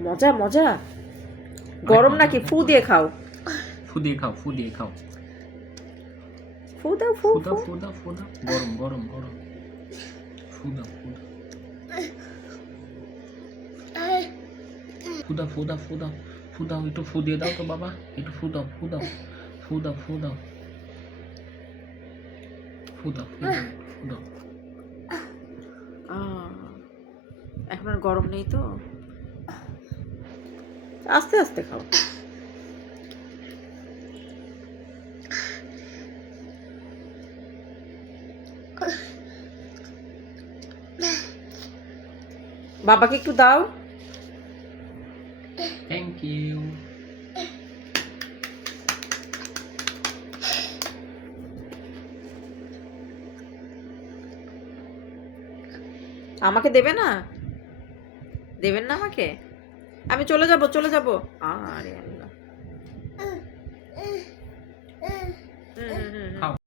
মজা মজা। গরম নাকি? ফু দিয়ে খাও। ফু দিয়ে খাও, ফু দিয়ে খাও। ফু দাও, ফু ফু দাও, ফু দাও, ফু দাও। গরম গরম গরম। ফু দাও, ফু দাও। ফু দাও, ফু দাও, ফু দাও। ফু দাও, একটু ফু দিয়ে দাও তো বাবা। একটু ফু দাও, ফু দাও। ফু দাও, ফু দাও। ফু দাও, ফু দাও, ফু দাও। এখন আর গরম নেই তো, আস্তে আস্তে খাও। বাবাকে একটু দাও। Thank you. আমাকে দেবে না? দেবেন না আমাকে? আমি চলে যাব, চলে যাব। আরে আল্লাহ। খাও।